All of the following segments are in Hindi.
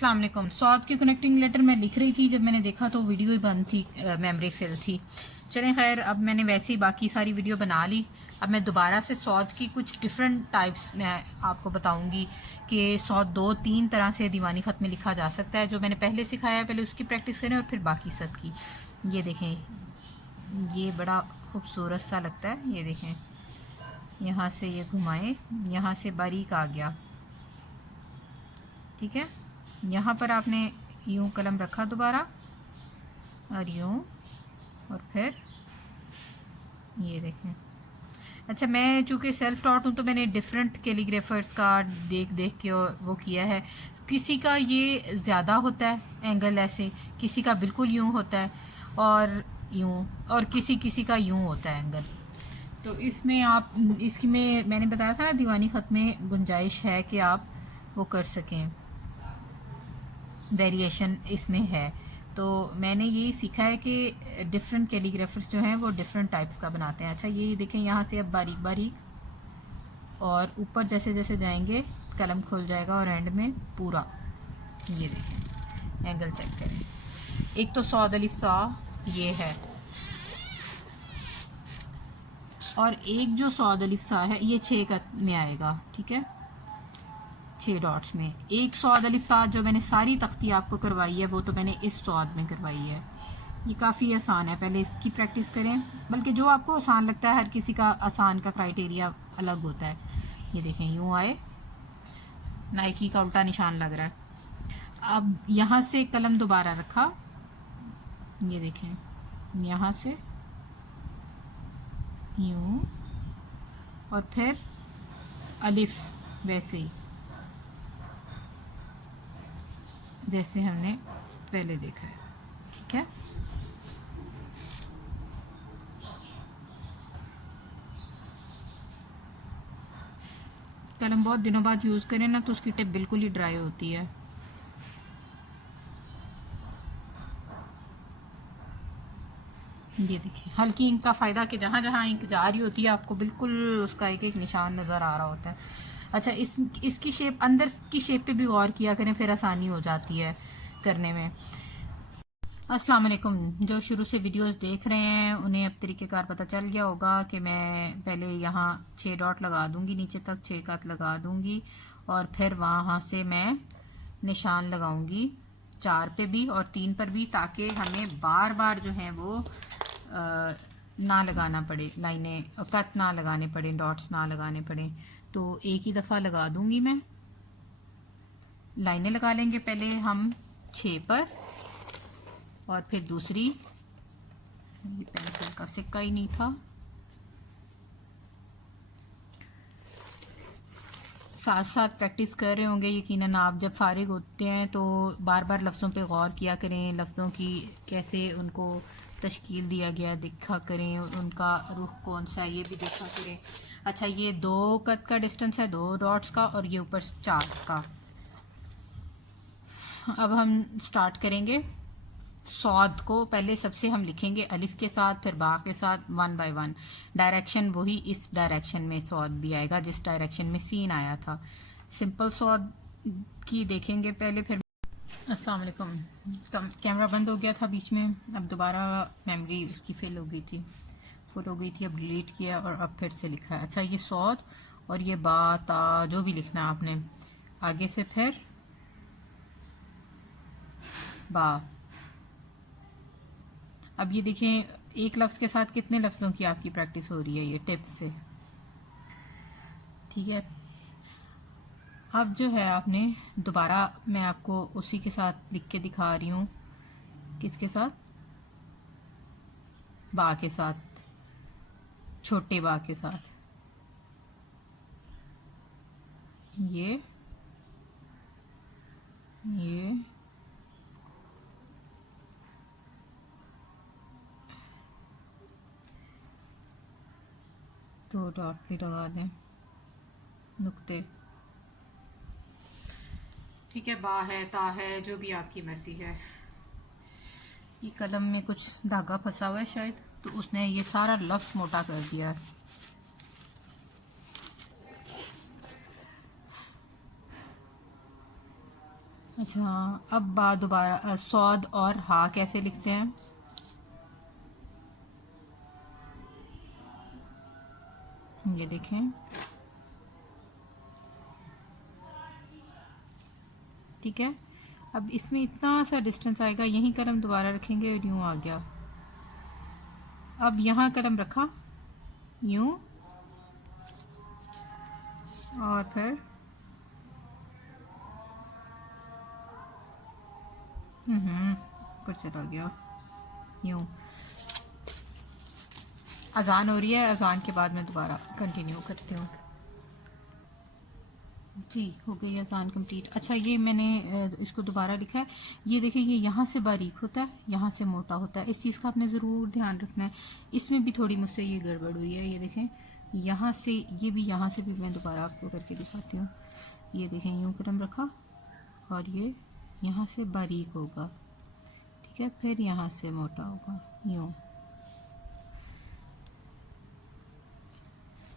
अस्सलाम वालेकुम। सौद की कनेक्टिंग लेटर मैं लिख रही थी, जब मैंने देखा तो वीडियो ही बंद थी, मेमोरी फिल थी। चलें खैर, अब मैंने वैसे ही बाकी सारी वीडियो बना ली। अब मैं दोबारा से सौद की कुछ डिफरेंट टाइप्स मैं आपको बताऊंगी कि सौद दो तीन तरह से दीवानी ख़त में लिखा जा सकता है। जो मैंने पहले सिखाया है, पहले उसकी प्रैक्टिस करें और फिर बाकी सब की। ये देखें, ये बड़ा खूबसूरत सा लगता है। ये देखें, यहाँ से ये घुमाएं, यहाँ से बारीक आ गया, ठीक है। यहाँ पर आपने यूं कलम रखा दोबारा, और यूं, और फिर ये देखें। अच्छा, मैं चूँकि सेल्फ टॉट हूँ तो मैंने डिफरेंट कैलीग्राफर्स का देख देख के वो किया है। किसी का ये ज़्यादा होता है एंगल ऐसे, किसी का बिल्कुल यूं होता है, और यूं, और किसी किसी का यूं होता है एंगल। तो इसमें आप इसकी में मैंने बताया था ना, दीवानी ख़त में गुंजाइश है कि आप वो कर सकें, वेरिएशन इसमें है। तो मैंने यही सीखा है कि डिफरेंट कैलीग्राफर्स जो हैं वो डिफरेंट टाइप्स का बनाते हैं। अच्छा, ये देखें, यहाँ से अब बारीक बारीक, और ऊपर जैसे जैसे जाएंगे कलम खुल जाएगा, और एंड में पूरा। ये देखें, एंगल चेक करें। एक तो सौद अलिफ सा ये है, और एक जो सौद अलिफ सा है ये 6 का में आएगा, ठीक है, 6 डॉट्स में। एक सौद अलिफ साथ जो मैंने सारी तख्ती आपको करवाई है, वो तो मैंने इस सौद में करवाई है। ये काफ़ी आसान है, पहले इसकी प्रैक्टिस करें। बल्कि जो आपको आसान लगता है, हर किसी का आसान का क्राइटेरिया अलग होता है। ये देखें, यूँ आए, नाइकी का उल्टा निशान लग रहा है। अब यहाँ से कलम दोबारा रखा, ये देखें, यहाँ से यूँ, और फिर अलिफ वैसे ही जैसे हमने पहले देखा है, ठीक है। कलम बहुत दिनों बाद यूज़ करें ना तो उसकी टिप बिल्कुल ही ड्राई होती है। ये देखिए, हल्की इंक का फ़ायदा कि जहाँ जहाँ इंक जा रही होती है आपको बिल्कुल उसका एक एक निशान नज़र आ रहा होता है। अच्छा, इसकी शेप, अंदर की शेप पे भी गौर किया करें, फिर आसानी हो जाती है करने में। अस्सलाम वालेकुम। जो शुरू से वीडियोस देख रहे हैं उन्हें अब तरीक़ेकार पता चल गया होगा कि मैं पहले यहाँ 6 डॉट लगा दूंगी, नीचे तक 6 कत लगा दूंगी, और फिर वहाँ से मैं निशान लगाऊंगी 4 पे भी और 3 पर भी, ताकि हमें बार बार जो है वो ना लगाना पड़े, लाइनें कट ना लगाने पड़े, डॉट्स ना लगाने पड़े। तो एक ही दफ़ा लगा दूंगी मैं। लाइनें लगा लेंगे पहले हम 6 पर, और फिर दूसरी, ये पेंसिल का सिक्का ही नहीं था, साथ साथ प्रैक्टिस कर रहे होंगे यकीनन आप। जब फारिग होते हैं तो बार बार लफ्ज़ों पे गौर किया करें, लफ्ज़ों की कैसे उनको तश्कील दिया गया देखा करें, उनका रुख कौन सा है ये भी देखा करें। अच्छा, ये 2 कट का डिस्टेंस है, 2 डॉट्स का, और ये ऊपर 4 का। अब हम स्टार्ट करेंगे। सौद को पहले सबसे हम लिखेंगे अलिफ के साथ, फिर बा के साथ, 1 बाय 1। डायरेक्शन वही इस डायरेक्शन में सौद भी आएगा जिस डायरेक्शन में सीन आया था। सिंपल सौद की देखेंगे पहले, फिर। अस्सलाम वालेकुम। कैमरा बंद हो गया था बीच में, अब दोबारा मेमोरी उसकी फेल हो गई थी, फुल हो गई थी, अब डिलीट किया और अब फिर से लिखा है। अच्छा, ये सौद और ये बा ता जो भी लिखना है आपने आगे से, फिर बा। अब ये देखें, एक लफ्ज़ के साथ कितने लफ्ज़ों की आपकी प्रैक्टिस हो रही है ये टिप से, ठीक है। अब जो है आपने दोबारा, मैं आपको उसी के साथ लिख के दिखा रही हूँ। किसके साथ? बा के साथ, छोटे बा के साथ। ये 2 डॉट भी लगा दें, नुक्ते, ठीक है। बा है, ता है, जो भी आपकी मर्जी है। ये कलम में कुछ धागा फंसा हुआ है शायद, तो उसने ये सारा लफ्ज़ मोटा कर दिया है। अच्छा, अब बात दोबारा सौद और हा कैसे लिखते हैं? ये देखें, ठीक है। अब इसमें इतना सा डिस्टेंस आएगा, यहीं कलम दोबारा रखेंगे और यूं आ गया। अब यहाँ कलम रखा यूं, और फिर ऊपर चला गया यूं। अजान हो रही है, अजान के बाद मैं दोबारा कंटिन्यू करती हूँ। जी, हो गई अजान कंप्लीट। अच्छा, ये मैंने इसको दोबारा लिखा है। ये देखिए, ये यहाँ से बारीक होता है, यहाँ से मोटा होता है। इस चीज़ का आपने ज़रूर ध्यान रखना है। इसमें भी थोड़ी मुझसे ये गड़बड़ हुई है। ये देखें, यहाँ से ये भी, यहाँ से भी मैं दोबारा आपको करके दिखाती हूँ। ये देखें, यूँ कलम रखा और ये यहाँ से बारीक होगा, ठीक है, फिर यहाँ से मोटा होगा यूँ।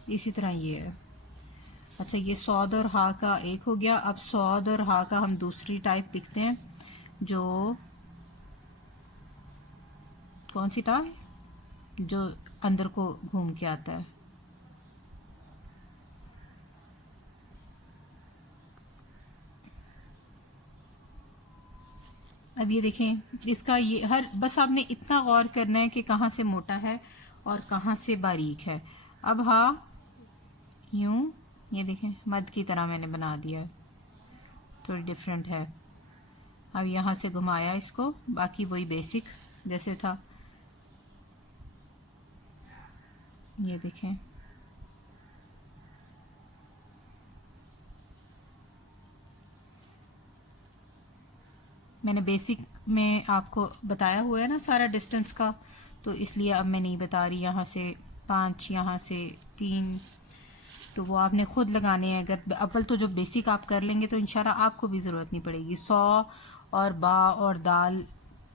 इसी तरह ये है। अच्छा, ये सौद और हा का एक हो गया। अब सौद और हा का हम दूसरी टाइप लिखते हैं, जो कौन सी टाइप, जो अंदर को घूम के आता है। अब ये देखें, इसका ये हर बस आपने इतना गौर करना है कि कहाँ से मोटा है और कहाँ से बारीक है। अब हा यूं, ये देखें, मद की तरह मैंने बना दिया है, थोड़ी डिफरेंट है। अब यहाँ से घुमाया इसको, बाकी वही बेसिक जैसे था। ये देखें, मैंने बेसिक में आपको बताया हुआ है ना सारा डिस्टेंस का, तो इसलिए अब मैं नहीं बता रही। यहाँ से 5, यहाँ से 3, तो वो आपने खुद लगाने हैं। अगर अव्वल तो जो बेसिक आप कर लेंगे तो इंशाल्लाह आपको भी ज़रूरत नहीं पड़ेगी। 100 और बा और दाल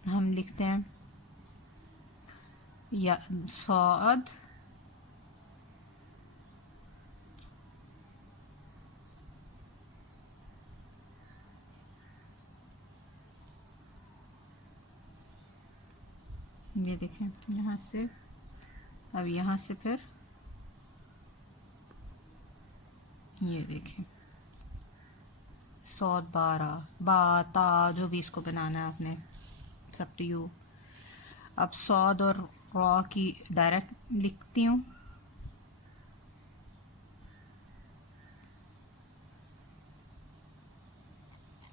हम लिखते हैं, या सौद ये देखें यहाँ से। अब यहाँ से फिर ये देखें, 112 बाता, जो भी इसको बनाना है आपने, सब टू यू। अब सौद और रॉ की डायरेक्ट लिखती हूँ।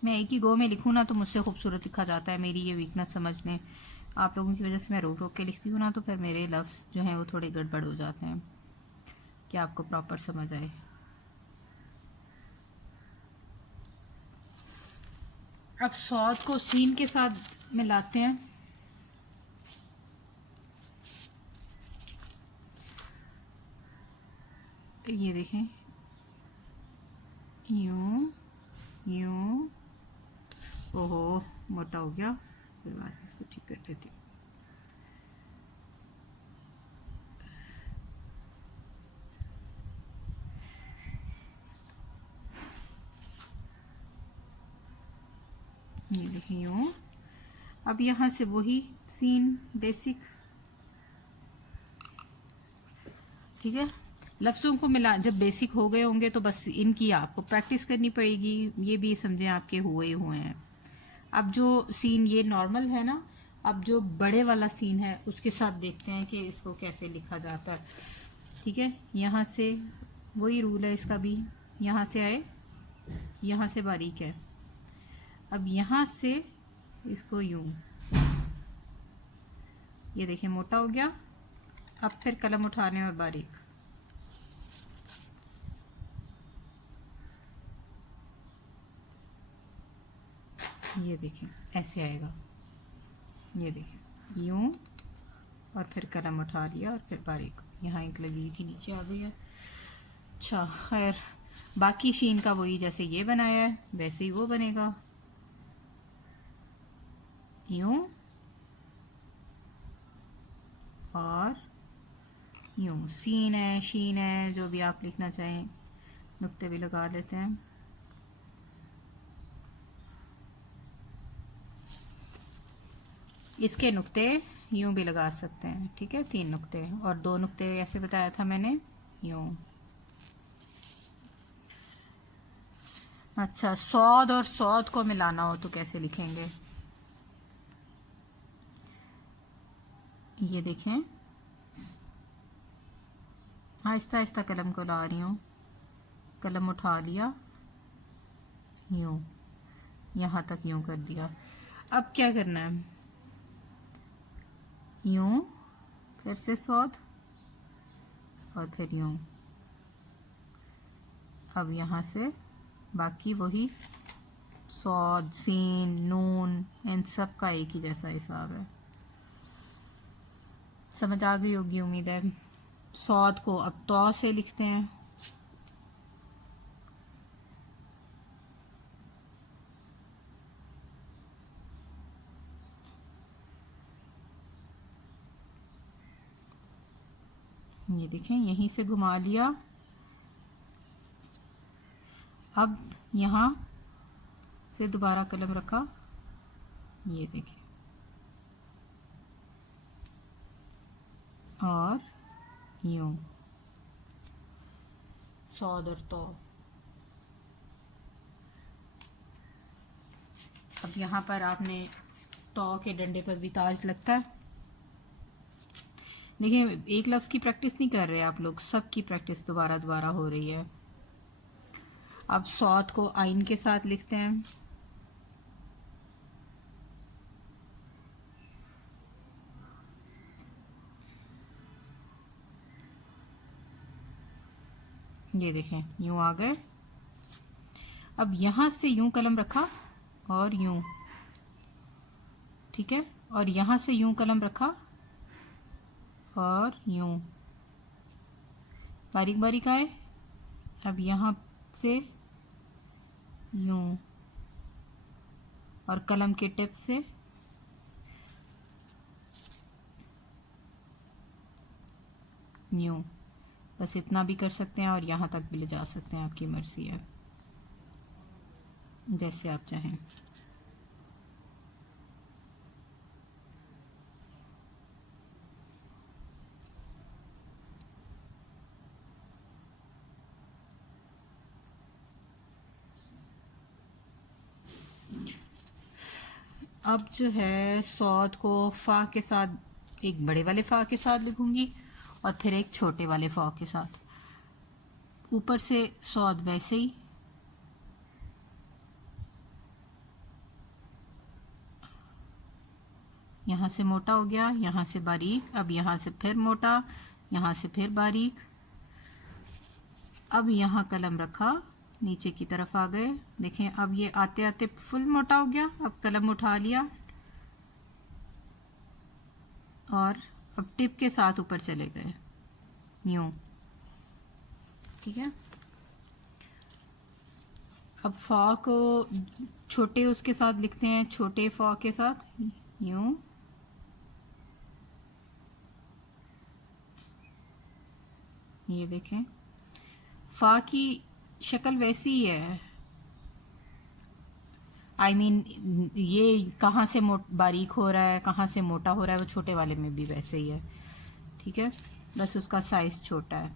मैं एक ही गो में लिखूँ ना तो मुझसे खूबसूरत लिखा जाता है। मेरी ये वीकनेस समझ लें। आप लोगों की वजह से मैं रोक रोक के लिखती हूँ ना, तो फिर मेरे लफ्ज़ जो हैं वो थोड़े गड़बड़ हो जाते हैं, कि आपको प्रॉपर समझ आए। अब सौद को सीन के साथ मिलाते हैं। ये देखें, यूं यूं, ओहो मोटा हो गया, कोई बात नहीं, इसको ठीक कर लेती हूँ। ये देखिए यूं। अब यहाँ से वही सीन बेसिक, ठीक है। लफ्ज़ों को मिला, जब बेसिक हो गए होंगे तो बस इनकी आपको प्रैक्टिस करनी पड़ेगी। ये भी समझें आपके हुए हुए हैं। अब जो सीन ये नॉर्मल है ना, अब जो बड़े वाला सीन है उसके साथ देखते हैं कि इसको कैसे लिखा जाता है, ठीक है। यहाँ से वही रूल है इसका भी, यहाँ से आए, यहाँ से बारीक है। अब यहाँ से इसको यूं, ये देखिए मोटा हो गया। अब फिर कलम उठाने और बारीक, ये देखिए ऐसे आएगा। ये देखिए यूं, और फिर कलम उठा लिया और फिर बारीक, यहाँ एक लगी थी नीचे आ गई है। अच्छा खैर, बाकी शीन का वही जैसे ये बनाया है वैसे ही वो बनेगा, यूं और यूं। सीन है, शीन है, जो भी आप लिखना चाहें, नुक्ते भी लगा लेते हैं। इसके नुक्ते यूं भी लगा सकते हैं, ठीक है, 3 नुक्ते, और 2 नुक्ते ऐसे बताया था मैंने, यूं। अच्छा, सौद और सौद को मिलाना हो तो कैसे लिखेंगे? ये देखें, आहिस्ता आहिस्ता कलम को ला रही हूँ, कलम उठा लिया, यूं, यहाँ तक यूं कर दिया। अब क्या करना है, यूं, फिर से सौद, और फिर यूं। अब यहाँ से बाकी वही सौद, सीन, नून, इन सब का एक ही जैसा हिसाब है। समझ आ गई होगी उम्मीद है। सौद को अब तौ से लिखते हैं। ये देखें, यहीं से घुमा लिया। अब यहाँ से दोबारा कलम रखा, ये देखें, और यूं, सौद और तौ। अब यहाँ पर आपने तौ के डंडे पर भी ताज लगता है। देखिए, एक लफ्ज़ की प्रैक्टिस नहीं कर रहे आप लोग, सब की प्रैक्टिस दोबारा दोबारा हो रही है। अब सौद को आइन के साथ लिखते हैं। ये देखें, यूं आ गए। अब यहाँ से यूं कलम रखा और यूं, ठीक है, और यहाँ से यूं कलम रखा और यूं, बारीक बारीक आए। अब यहाँ से यूं, और कलम के टिप से यूं, बस इतना भी कर सकते हैं और यहाँ तक भी ले जा सकते हैं, आपकी मर्जी है, जैसे आप चाहें। अब जो है, सौद को फा के साथ, एक बड़े वाले फा के साथ लिखूंगी और फिर एक छोटे वाले फा के साथ। ऊपर से सौद वैसे ही, यहाँ से मोटा हो गया, यहाँ से बारीक, अब यहाँ से फिर मोटा, यहाँ से फिर बारीक। अब यहाँ कलम रखा, नीचे की तरफ आ गए। देखें, अब ये आते आते फुल मोटा हो गया। अब कलम उठा लिया और अब टिप के साथ ऊपर चले गए, यूं, ठीक है। अब फा को छोटे उसके साथ लिखते हैं, छोटे फा के साथ, यूं, ये देखें, फा की शक्ल वैसी ही है। I mean, ये कहाँ से बारीक हो रहा है, कहाँ से मोटा हो रहा है, वो छोटे वाले में भी वैसे ही है, ठीक है, बस उसका साइज छोटा है।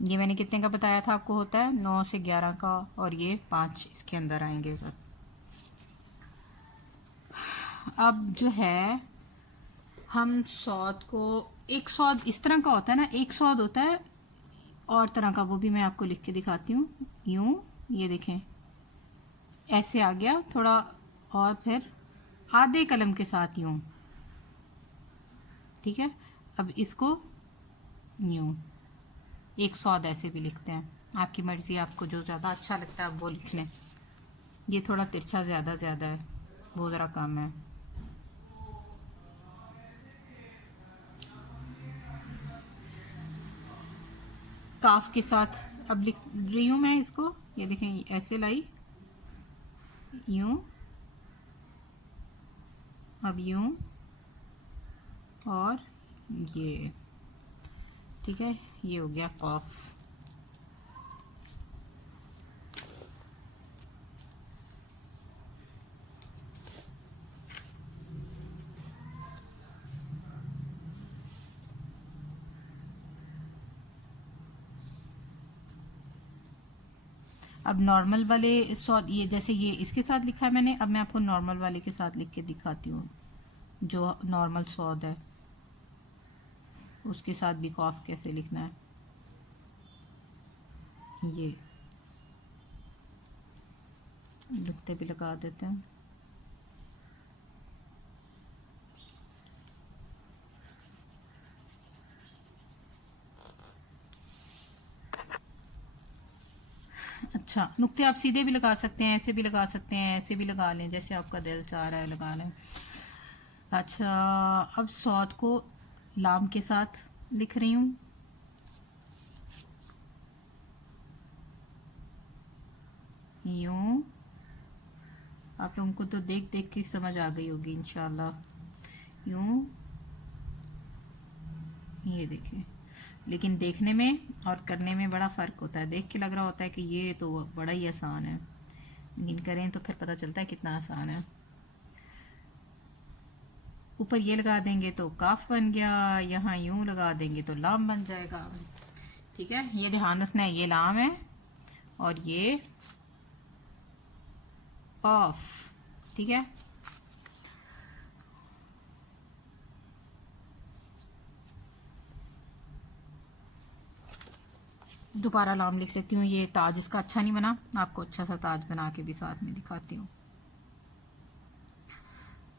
ये मैंने कितने का बताया था आपको, होता है 9 से 11 का, और ये 5 इसके अंदर आएंगे। अब जो है, हम सौद को, एक सौद इस तरह का होता है ना, एक सौद होता है और तरह का, वो भी मैं आपको लिख के दिखाती हूँ। यूं, ये देखें, ऐसे आ गया थोड़ा, और फिर आधे कलम के साथ यूं, ठीक है। अब इसको यूं, एक सौद ऐसे भी लिखते हैं, आपकी मर्जी, आपको जो ज़्यादा अच्छा लगता है आप वो लिख लें। ये थोड़ा तिरछा ज़्यादा है, वो ज़रा कम है। काफ के साथ अब लिख रही हूँ मैं इसको, ये देखें, ऐसे लाई, यूं, अब यूं, और ये, ठीक है, ये हो गया काफ। अब नॉर्मल वाले सौद, ये जैसे ये इसके साथ लिखा है मैंने, अब मैं आपको नॉर्मल वाले के साथ लिख के दिखाती हूँ। जो नॉर्मल सौद है उसके साथ भी कॉफ कैसे लिखना है। ये नुक्ते भी लगा देते हैं। अच्छा, नुक्ते आप सीधे भी लगा सकते हैं, ऐसे भी लगा सकते हैं, ऐसे भी लगा लें, जैसे आपका दिल चाह रहा है लगा लें। अच्छा, अब सौद को लाम के साथ लिख रही हूँ। यूं, आप लोगों को तो देख देख के समझ आ गई होगी इंशाल्लाह। यूं, ये देखिए, लेकिन देखने में और करने में बड़ा फ़र्क होता है। देख के लग रहा होता है कि ये तो बड़ा ही आसान है, लेकिन करें तो फिर पता चलता है कितना आसान है। ऊपर ये लगा देंगे तो काफ बन गया, यहाँ यूं लगा देंगे तो लाम बन जाएगा। ठीक है, ये ध्यान रखना है, ये लाम है और ये ऑफ। ठीक है, दोबारा लाम लिख लेती हूँ। ये ताज इसका अच्छा नहीं बना, आपको अच्छा सा ताज बना के भी साथ में दिखाती हूँ।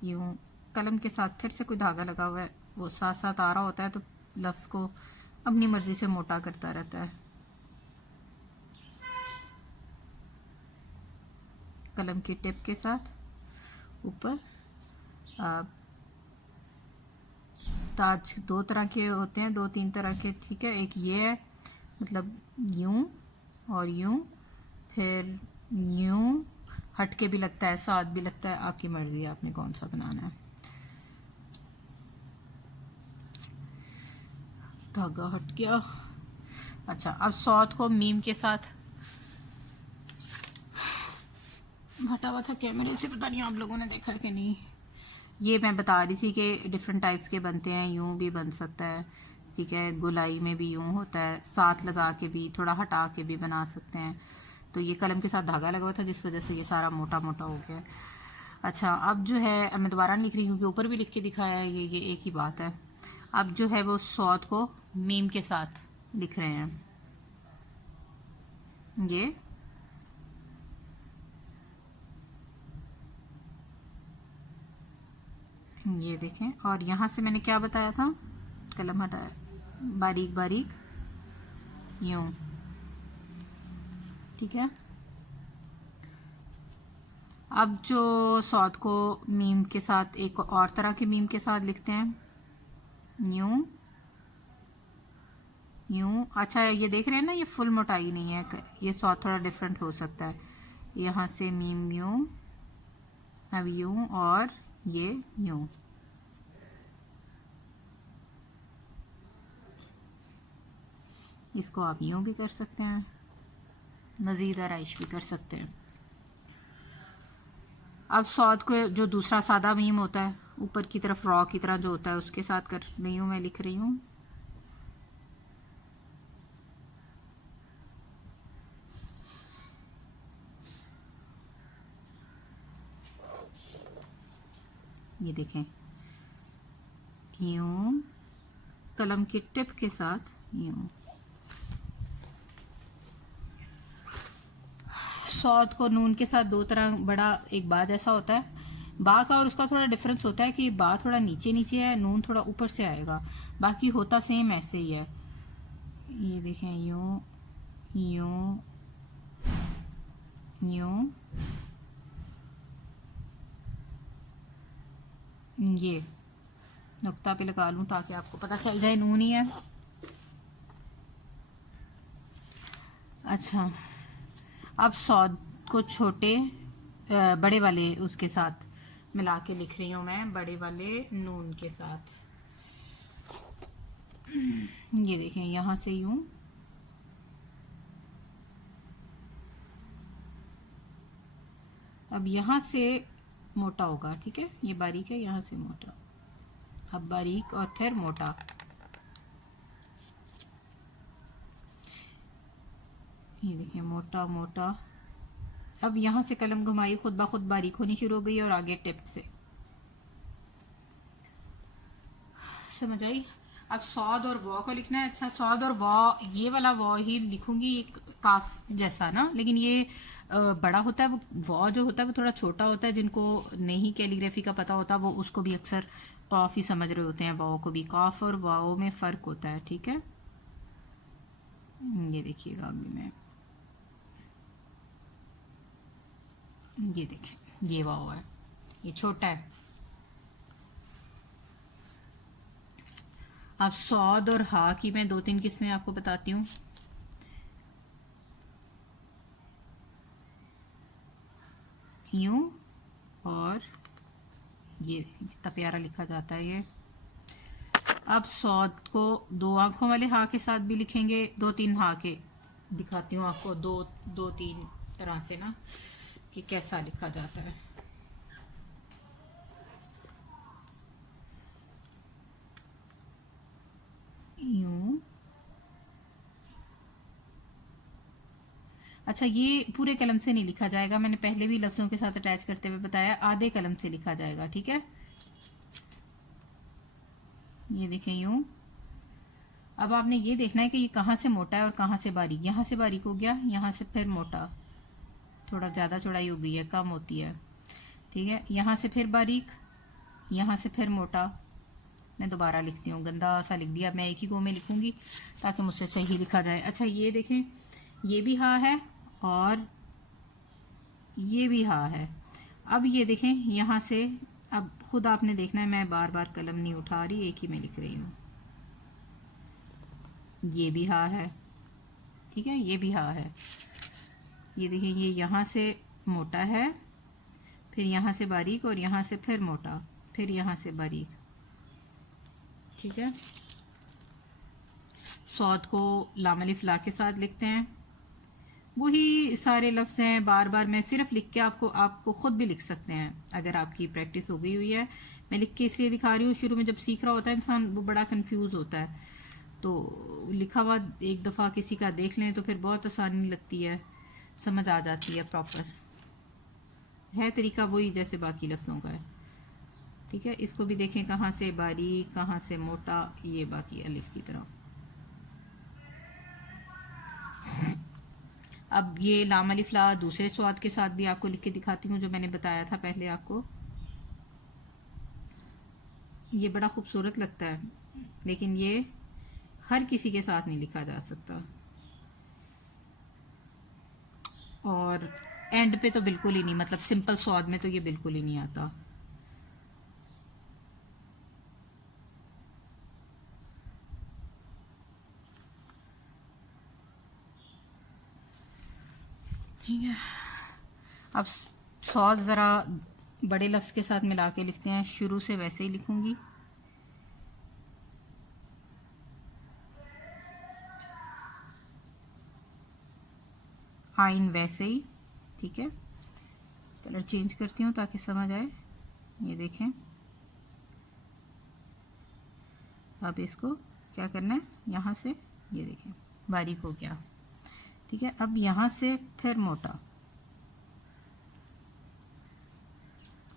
यूं कलम के साथ फिर से कोई धागा लगा हुआ है, वो साथ साथ आ रहा होता है तो लफ्ज़ को अपनी मर्जी से मोटा करता रहता है। कलम की टिप के साथ ऊपर ताज दो तरह के होते हैं, दो तीन तरह के। ठीक है, एक ये है, मतलब यूं और यूं, फिर यूं हट के भी लगता है, साथ भी लगता है, आपकी मर्जी है आपने कौन सा बनाना है। धागा हट गया। अच्छा, अब सौद को मीम के साथ, हटा हुआ था कैमरे से, पता नहीं आप लोगों ने देखा कि नहीं। ये मैं बता रही थी कि डिफरेंट टाइप्स के बनते हैं, यूं भी बन सकता है। ठीक है, गुलाई में भी यूं होता है, साथ लगा के भी, थोड़ा हटा के भी बना सकते हैं। तो ये कलम के साथ धागा लगा हुआ था जिस वजह से ये सारा मोटा मोटा हो गया। अच्छा, अब जो है मैं दोबारा लिख रही हूँ क्योंकि ऊपर भी लिख के दिखाया है, ये एक ही बात है। अब जो है वो सौद को मीम के साथ लिख रहे हैं। ये देखें, और यहाँ से मैंने क्या बताया था, कलम हटाया, बारीक बारीक यूं। ठीक है, अब जो सौद को मीम के साथ एक और तरह के मीम के साथ लिखते हैं, यूं यूं। अच्छा, ये देख रहे हैं ना, ये फुल मोटाई नहीं है, ये सौद थोड़ा डिफरेंट हो सकता है। यहाँ से मीम यूं, अब यूं और ये यूं। इसको आप यूं भी कर सकते हैं, मज़ीद आराइश भी कर सकते हैं। अब सौद को जो दूसरा सादा मीम होता है ऊपर की तरफ रॉ की तरह जो होता है उसके साथ कर रही हूँ, मैं लिख रही हूँ। ये देखें, यूं कलम की टिप के साथ यूं। सौद को नून के साथ दो तरह, बड़ा एक बा जैसा होता है, बा का और उसका थोड़ा डिफरेंस होता है कि बा थोड़ा नीचे नीचे है, नून थोड़ा ऊपर से आएगा, बाकी होता सेम ऐसे ही है। ये देखें, यूं यूं यूं, ये नुक्ता पे लगा लूं ताकि आपको पता चल जाए नून ही है। अच्छा, अब सौद को छोटे बड़े वाले उसके साथ मिला के लिख रही हूँ मैं, बड़े वाले नून के साथ। ये देखें, यहाँ से यूं, अब यहाँ से मोटा होगा। ठीक है, ये बारीक है, यहाँ से मोटा, अब बारीक और फिर मोटा। ये देखिए, मोटा मोटा अब यहाँ से कलम घुमाई, खुद ब खुद बारीक होनी शुरू हो गई और आगे टिप से। समझ आई? अब सौद और वॉ को लिखना है। अच्छा, सौद और वॉ, ये वाला वॉ ही लिखूंगी, एक काफ जैसा ना, लेकिन ये बड़ा होता है। वो वॉ जो होता है वो थोड़ा छोटा होता है। जिनको नहीं कैलीग्राफी का पता होता वो उसको भी अक्सर काफ ही समझ रहे होते हैं, वॉ को भी। काफ और वाओ में फ़र्क होता है, ठीक है। ये देखिएगा, अभी मैं ये देखें, ये वाओ है, ये छोटा है। अब सौद और हा की मैं 2-3 किस्में आपको बताती हूँ। यूं और ये कितना प्यारा लिखा जाता है ये। अब सौद को 2 आंखों वाले हा के साथ भी लिखेंगे, 2-3 हा के दिखाती हूँ आपको, 2-3 तरह से ना कि कैसा लिखा जाता है। यूं। अच्छा, ये पूरे कलम से नहीं लिखा जाएगा, मैंने पहले भी लफ्जों के साथ अटैच करते हुए बताया, आधे कलम से लिखा जाएगा, ठीक है। ये देखें यूं। अब आपने ये देखना है कि ये कहाँ से मोटा है और कहाँ से बारीक। यहाँ से बारीक हो गया, यहाँ से फिर मोटा, थोड़ा ज़्यादा चौड़ाई हो गई है, कम होती है, ठीक है। यहाँ से फिर बारीक, यहाँ से फिर मोटा। मैं दोबारा लिखती हूँ, गंदा सा लिख दिया। मैं एक ही गो में लिखूंगी ताकि मुझसे सही लिखा जाए। अच्छा, ये देखें, ये भी हा है और ये भी हा है। अब ये देखें यहाँ से, अब खुद आपने देखना है, मैं बार बार कलम नहीं उठा रही, एक ही में लिख रही हूँ। ये भी हा है, ठीक है, ये भी हा है। ये देखिए, ये यहाँ से मोटा है, फिर यहाँ से बारीक, और यहाँ से फिर मोटा, फिर यहाँ से बारीक, ठीक है। सौद को लाम अलिफ ला के साथ लिखते हैं। वही सारे लफ्ज़ हैं, बार बार मैं सिर्फ लिख के आपको खुद भी लिख सकते हैं अगर आपकी प्रैक्टिस हो गई हुई है। मैं लिख के इसलिए दिखा रही हूँ, शुरू में जब सीख रहा होता है इंसान वो बड़ा कंफ्यूज होता है, तो लिखा हुआ एक दफ़ा किसी का देख लें तो फिर बहुत आसानी लगती है, समझ आ जाती है, प्रॉपर है तरीका वही जैसे बाकी लफ्ज़ों का है, ठीक है। इसको भी देखें, कहाँ से बारीक, कहाँ से मोटा, ये बाकी अलिफ की तरह। अब ये लाम अलिफ ला दूसरे स्वाद के साथ भी आपको लिख के दिखाती हूँ, जो मैंने बताया था पहले आपको। ये बड़ा खूबसूरत लगता है, लेकिन ये हर किसी के साथ नहीं लिखा जा सकता, और एंड पे तो बिल्कुल ही नहीं, मतलब सिंपल स्वाद में तो ये बिल्कुल ही नहीं आता। ठीक है। अब सॉल ज़रा बड़े लफ्ज़ के साथ मिला के लिखते हैं, शुरू से वैसे ही लिखूंगी। आइन वैसे ही, ठीक है। कलर चेंज करती हूँ ताकि समझ आए। ये देखें, अब इसको क्या करना है, यहाँ से ये देखें बारीक हो गया, ठीक है। अब यहाँ से फिर मोटा,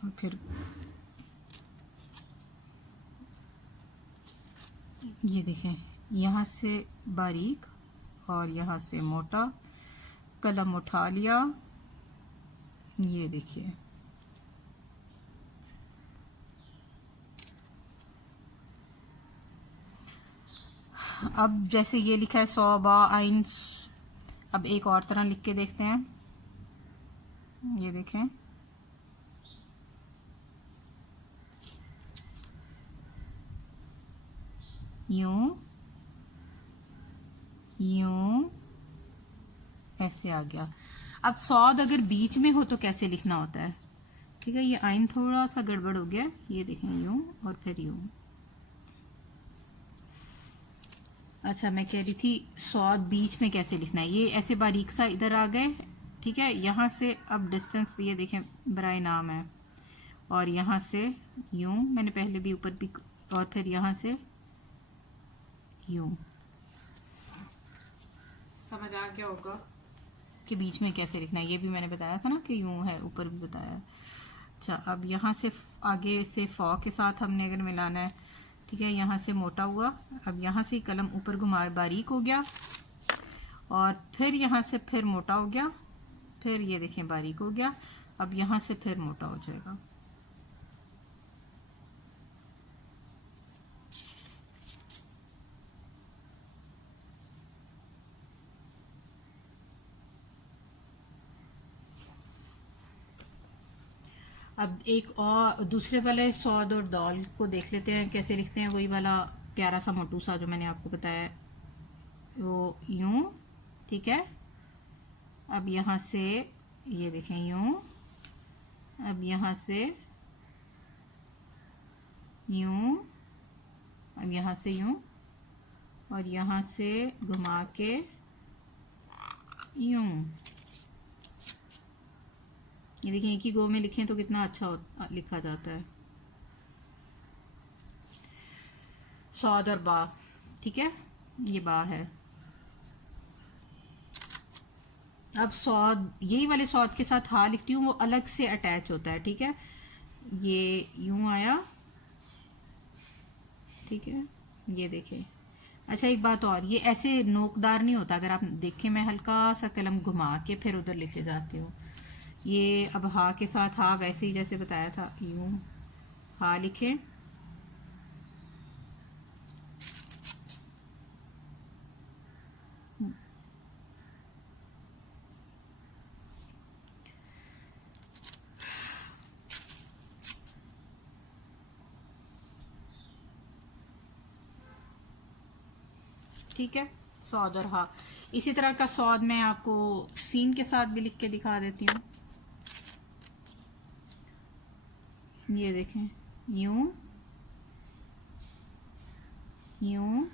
और फिर ये देखें यहाँ से बारीक और यहाँ से मोटा, कलम उठा लिया, ये देखिए। अब जैसे ये लिखा है सौबा आइन, अब एक और तरह लिख के देखते हैं। ये देखें, यूं यूं ऐसे आ गया। अब सौद अगर बीच में हो तो कैसे लिखना होता है, ठीक है। ये आइन थोड़ा सा गड़बड़ हो गया, ये देखें यूं और फिर यूं। अच्छा, मैं कह रही थी सौद बीच में कैसे लिखना है, ये ऐसे बारीक सा इधर आ गए, ठीक है। यहाँ से अब डिस्टेंस ये देखें बराए नाम है, और यहाँ से यूं, मैंने पहले भी ऊपर भी, और फिर यहाँ से यूं। समझ आ गया होगा के बीच में कैसे लिखना है ये भी मैंने बताया था ना कि यूं है, ऊपर भी बताया। अच्छा, अब यहाँ से आगे से फ के साथ हमने अगर मिलाना है, ठीक है, यहाँ से मोटा हुआ, अब यहाँ से कलम ऊपर घुमा बारीक हो गया, और फिर यहाँ से फिर मोटा हो गया, फिर ये देखें बारीक हो गया, अब यहाँ से फिर मोटा हो जाएगा। अब एक और दूसरे वाले सौद और दौल को देख लेते हैं कैसे लिखते हैं। वही वाला प्यारा सा मोटू सा जो मैंने आपको बताया, वो यूं, ठीक है। अब यहाँ से ये देखें यूं, अब यहाँ से यूं, अब यहाँ से यूं, और यहाँ से घुमा के यूं। ये देखिए, एक ही गो में लिखें तो कितना अच्छा लिखा जाता है। सौद और बा, ठीक है, ये बा है। अब सौद, यही वाले सौद के साथ हा लिखती हूँ, वो अलग से अटैच होता है, ठीक है। ये यूं आया, ठीक है, ये देखें। अच्छा, एक बात और, ये ऐसे नोकदार नहीं होता, अगर आप देखें मैं हल्का सा कलम घुमा के फिर उधर लिखे जाती हूँ। ये अब हा के साथ हा वैसे ही जैसे बताया था, यूं हा लिखें, ठीक है, सौद और हा। इसी तरह का सौद मैं आपको सीन के साथ भी लिख के दिखा देती हूँ। ये देखें, यूं यूं,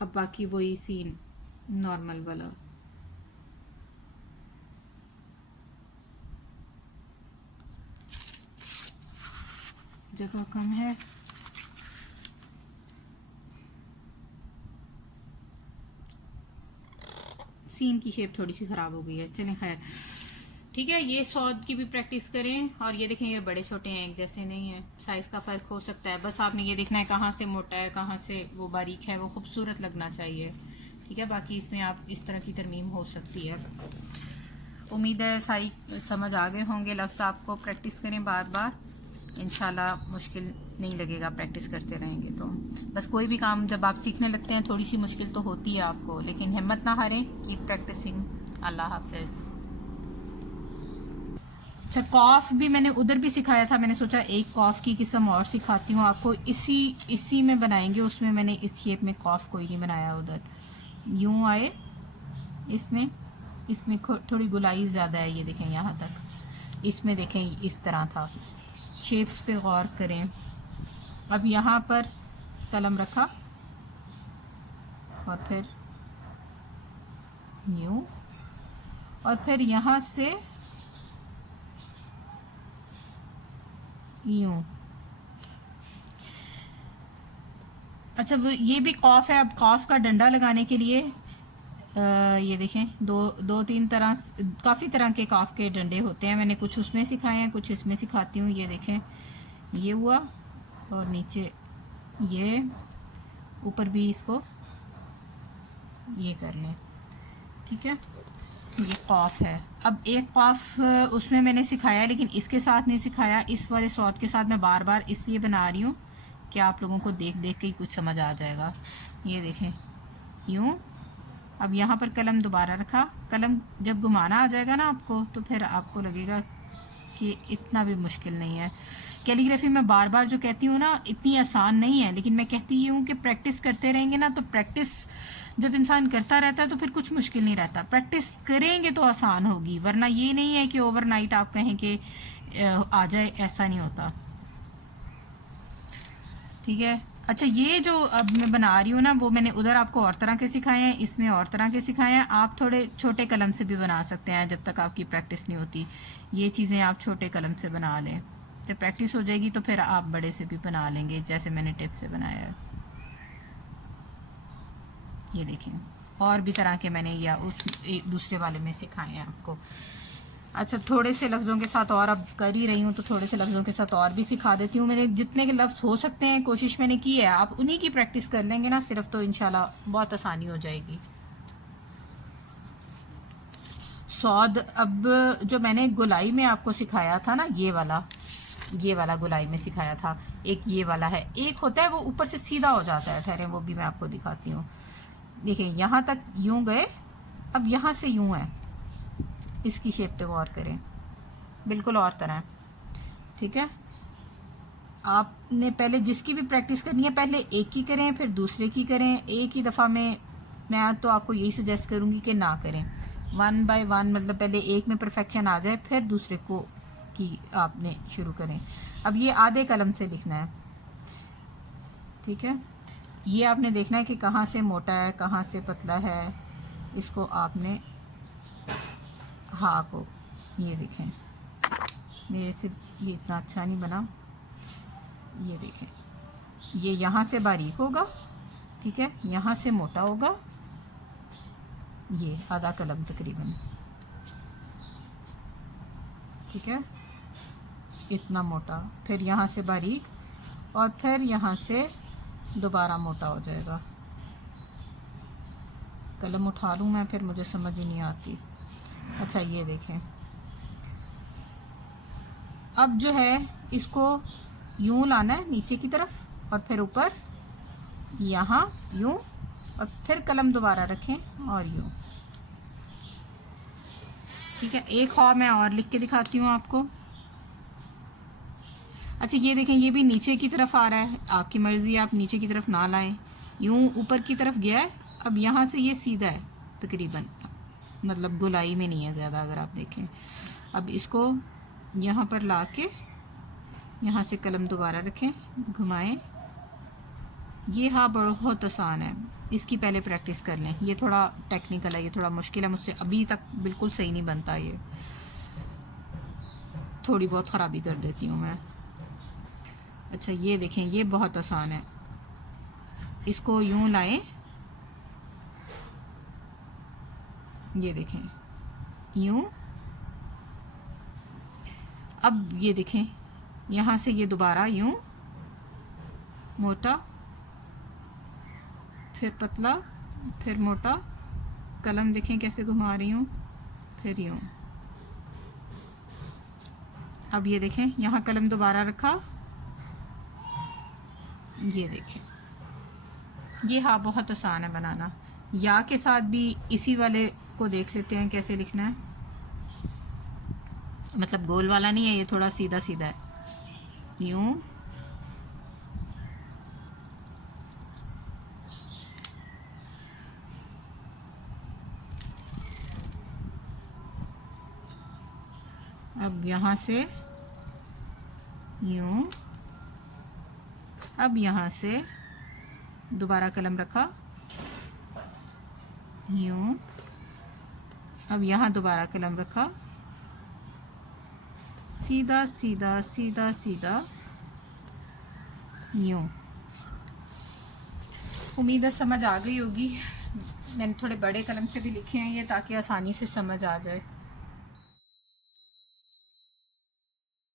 अब बाकी वही सीन नॉर्मल वाला। जगह कम है, सीन की शेप थोड़ी सी खराब हो गई है, चलें खैर, ठीक है। ये सौद की भी प्रैक्टिस करें। और ये देखें, ये बड़े छोटे हैं, एक जैसे नहीं है, साइज का फर्क हो सकता है। बस आपने ये देखना है कहाँ से मोटा है, कहाँ से वो बारीक है, वो खूबसूरत लगना चाहिए, ठीक है। बाकी इसमें आप इस तरह की तरमीम हो सकती है। उम्मीद है सारी समझ आ गए होंगे लफ्ज़। आपको प्रैक्टिस करें बार बार, इंशाल्लाह मुश्किल नहीं लगेगा प्रैक्टिस करते रहेंगे तो। बस कोई भी काम जब आप सीखने लगते हैं थोड़ी सी मुश्किल तो होती है आपको, लेकिन हिम्मत ना हारें, कीप प्रैक्टिसिंग। अल्लाह हाफिज़। अच्छा, कॉफ भी मैंने उधर भी सिखाया था, मैंने सोचा एक कॉफ की किस्म और सिखाती हूँ आपको। इसी में बनाएंगे, उसमें मैंने इस शेप में कॉफ कोई नहीं बनाया। उधर यूं आए, इसमें थोड़ी गुलाई ज़्यादा है, ये देखें यहाँ तक, इसमें देखें इस तरह था। शेप्स पे गौर करें। अब यहाँ पर कलम रखा और फिर यूं, और फिर यहाँ से यूं। अच्छा, वो ये भी कॉफ है। अब कॉफ का डंडा लगाने के लिए ये देखें, दो तीन तरह, काफ़ी तरह के कॉफ के डंडे होते हैं। मैंने कुछ उसमें सिखाए हैं, कुछ इसमें सिखाती हूँ। ये देखें, ये हुआ, और नीचे ये, ऊपर भी इसको ये कर लें, ठीक है। ये कॉफ है। अब एक कॉफ उसमें मैंने सिखाया, लेकिन इसके साथ नहीं सिखाया। इस वाले सौद के साथ मैं बार बार इसलिए बना रही हूँ कि आप लोगों को देख देख के ही कुछ समझ आ जाएगा। ये देखें, यूं। अब यहाँ पर कलम दोबारा रखा, कलम जब घुमाना आ जाएगा ना आपको, तो फिर आपको लगेगा कि इतना भी मुश्किल नहीं है। कैलीग्राफी में बार बार जो कहती हूँ ना, इतनी आसान नहीं है, लेकिन मैं कहती हूँ कि प्रैक्टिस करते रहेंगे ना, तो प्रैक्टिस जब इंसान करता रहता है तो फिर कुछ मुश्किल नहीं रहता। प्रैक्टिस करेंगे तो आसान होगी, वरना ये नहीं है कि ओवरनाइट आप कहें कि आ जाए, ऐसा नहीं होता, ठीक है। अच्छा, ये जो अब मैं बना रही हूँ ना, वो मैंने उधर आपको और तरह के सिखाए हैं, इसमें और तरह के सिखाए हैं। आप थोड़े छोटे कलम से भी बना सकते हैं, जब तक आपकी प्रैक्टिस नहीं होती। ये चीज़ें आप छोटे कलम से बना लें, जब प्रैक्टिस हो जाएगी तो फिर आप बड़े से भी बना लेंगे, जैसे मैंने टिप से बनाया है। ये देखें, और भी तरह के मैंने या उस दूसरे वाले में सिखाए हैं आपको। अच्छा, थोड़े से लफ्ज़ों के साथ और अब कर ही रही हूँ तो थोड़े से लफ्ज़ों के साथ और भी सिखा देती हूँ। मैंने जितने के लफ्ज़ हो सकते हैं कोशिश मैंने की है, आप उन्हीं की प्रैक्टिस कर लेंगे ना सिर्फ, तो इंशाल्लाह बहुत आसानी हो जाएगी। सौद, अब जो मैंने गुलाई में आपको सिखाया था ना, ये वाला गुलाई में सिखाया था, एक ये वाला है, एक होता है वो ऊपर से सीधा हो जाता है। ठहरे वो भी मैं आपको दिखाती हूँ। देखिए यहाँ तक यूं गए, अब यहाँ से यूं है, इसकी शेप पे गौर करें, बिल्कुल और तरह है। ठीक है, आपने पहले जिसकी भी प्रैक्टिस करनी है पहले एक की करें फिर दूसरे की करें। एक ही दफ़ा में मैं तो आपको यही सजेस्ट करूँगी कि ना करें, 1 बाय 1, मतलब पहले एक में परफेक्शन आ जाए फिर दूसरे को की आपने शुरू करें। अब ये आधे कलम से लिखना है। ठीक है, ये आपने देखना है कि कहाँ से मोटा है कहाँ से पतला है, इसको आपने हाँ को, ये देखें मेरे से ये इतना अच्छा नहीं बना, ये देखें ये यहाँ से बारीक होगा, ठीक है, यहाँ से मोटा होगा, ये आधा कलम तकरीबन, ठीक है, इतना मोटा, फिर यहाँ से बारीक और फिर यहाँ से दोबारा मोटा हो जाएगा। कलम उठा लूँ मैं, फिर मुझे समझ ही नहीं आती। अच्छा ये देखें, अब जो है इसको यूं लाना है नीचे की तरफ और फिर ऊपर यहाँ यूं, और फिर कलम दोबारा रखें और यूं। ठीक है, एक और मैं और लिख के दिखाती हूँ आपको। अच्छा ये देखें, ये भी नीचे की तरफ आ रहा है, आपकी मर्ज़ी, आप नीचे की तरफ ना लाएं, यूं ऊपर की तरफ गया है। अब यहाँ से ये सीधा है तकरीबन, मतलब गोलाई में नहीं है ज़्यादा अगर आप देखें। अब इसको यहाँ पर ला के यहाँ से कलम दोबारा रखें, घुमाएं। ये हाँ बहुत आसान है, इसकी पहले प्रैक्टिस कर लें। ये थोड़ा टेक्निकल है, ये थोड़ा मुश्किल है, मुझसे अभी तक बिल्कुल सही नहीं बनता, ये थोड़ी बहुत ख़राबी कर देती हूँ मैं। अच्छा ये देखें, ये बहुत आसान है, इसको यूं लाएं, ये देखें यूं। अब ये देखें यहाँ से ये दोबारा यूं मोटा, फिर पतला, फिर मोटा, कलम देखें कैसे घुमा रही हूँ, फिर यूं। अब ये देखें यहाँ कलम दोबारा रखा, ये देखें, ये हाँ बहुत आसान है बनाना। या के साथ भी इसी वाले को देख लेते हैं कैसे लिखना है, मतलब गोल वाला नहीं है, ये थोड़ा सीधा सीधा है, यूं। अब यहाँ से यूं, अब यहाँ से दोबारा कलम रखा, यूं। अब यहाँ दोबारा कलम रखा, सीधा सीधा सीधा सीधा यूं। उम्मीद है समझ आ गई होगी। मैंने थोड़े बड़े कलम से भी लिखे हैं ये ताकि आसानी से समझ आ जाए।